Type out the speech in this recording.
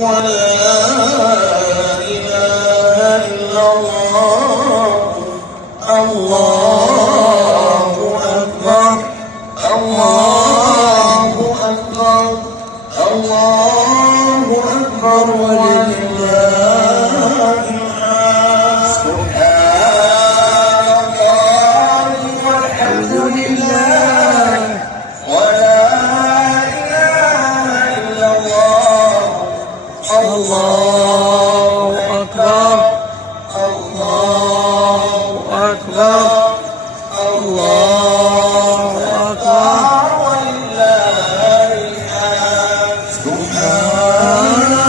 ولا إله إلا الله. الله أكبر الله أكبر الله أكبر ولله الحمد. سبحان الله والحمد لله ولا إله إلا الله. الله أكبر الله أكبر الله أكبر ولله الحمد. سبحان